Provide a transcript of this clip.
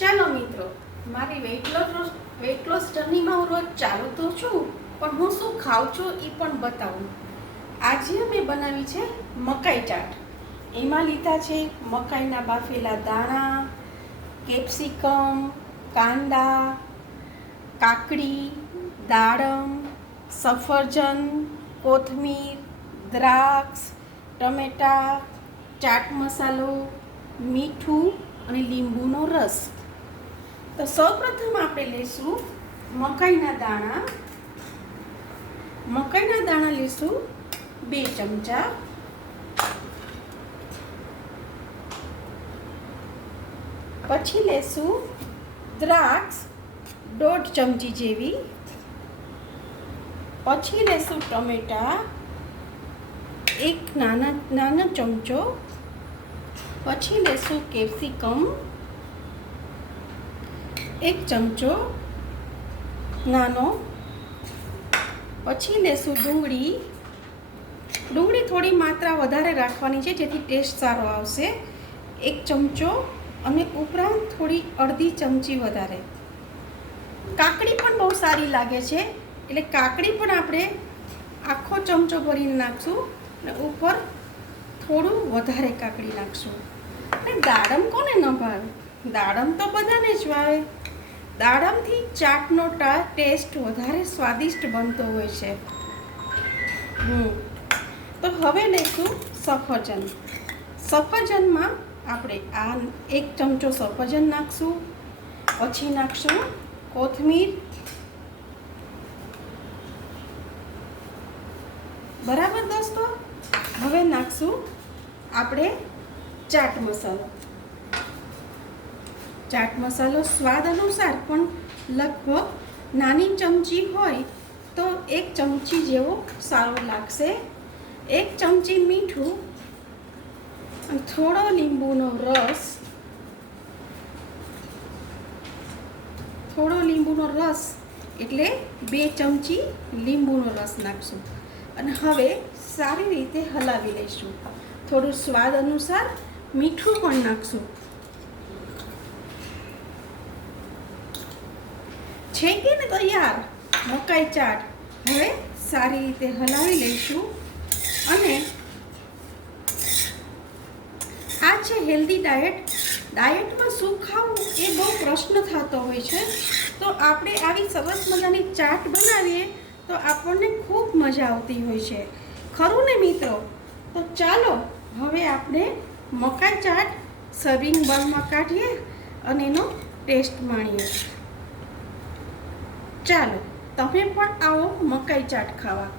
ચાલો મિત્રો, મારી વેઇટ લોસ જર્નીમાં હું રોજ ચાલુ તો છું, પણ હું શું ખાઉં છું એ પણ બતાવું. આજે મેં બનાવી છે મકાઈ ચાટ. એમાં લીધા છે મકાઈના બાફેલા દાણા, કેપ્સિકમ, કાંદા, કાકડી, દાડમ, સફરજન, કોથમીર, દ્રાક્ષ, ટમેટા, ચાટ મસાલો, મીઠું અને લીંબુનો રસ. તો સૌપ્રથમ આપણે લઈશું મકાઈના દાણા. મકાઈના દાણા લઈશું 2 ચમચા. પછી લઈશું દ્રાક્ષ 1.5 ચમચી જેવી. પછી લઈશું ટમેટા 1 નાનો ચમચો. પછી લઈશું કેપ્સિકમ 1 ચમચો નાનો. પછી લઈશું ડુંગળી થોડી માત્રા વધારે રાખવાની છે જેથી ટેસ્ટ સારો આવશે. 1 ચમચો અને ઉપરાંત થોડી અડધી ચમચી વધારે. કાકડી પણ બહુ સારી લાગે છે એટલે કાકડી પણ આપણે આખો ચમચો ભરીને નાખશું અને ઉપર થોડું વધારે કાકડી નાખશું. અને દાડમ કોને ન ભાવે? દાડમ તો બધાને જ ભાવે. દાડમથી ચાટનો ટેસ્ટ વધારે સ્વાદિષ્ટ બનતો હોય છે. તો હવે લઈશું સફરજન. સફરજનમાં આપણે આ 1 ચમચો સફરજન નાખશું. પછી નાખશું કોથમીર. બરાબર દોસ્તો. હવે નાખશું આપણે ચાટ મસાલો. ચાટ મસાલો સ્વાદ અનુસાર, પણ લગભગ નાની ચમચી હોય તો 1 ચમચી જેવો સારો લાગશે. 1 ચમચી મીઠું અને થોડો લીંબુનો રસ. એટલે 2 ચમચી લીંબુનો રસ નાખશું. અને હવે સારી રીતે હલાવી લઈશું. થોડું સ્વાદ અનુસાર મીઠું પણ નાખશું. છે કે ને તૈયાર મકાઈ ચાટ. હવે સારી રીતે હલાવી લઈશું. અને આ છે હેલ્ધી ડાયટ. ડાયટમાં શું ખાવું એ બહુ પ્રશ્ન થતો હોય છે. તો આપણે આવી સરસ મજાની ચાટ બનાવીએ તો આપણને ખૂબ મજા આવતી હોય છે. ખરું ને મિત્રો? તો ચાલો હવે આપણે મકાઈ ચાટ સર્વિંગ બાઉલમાં કાઢીએ અને એનો ટેસ્ટ માણીએ. ચાલો તમે પણ આવો મકાઈ ચાટ ખાવા.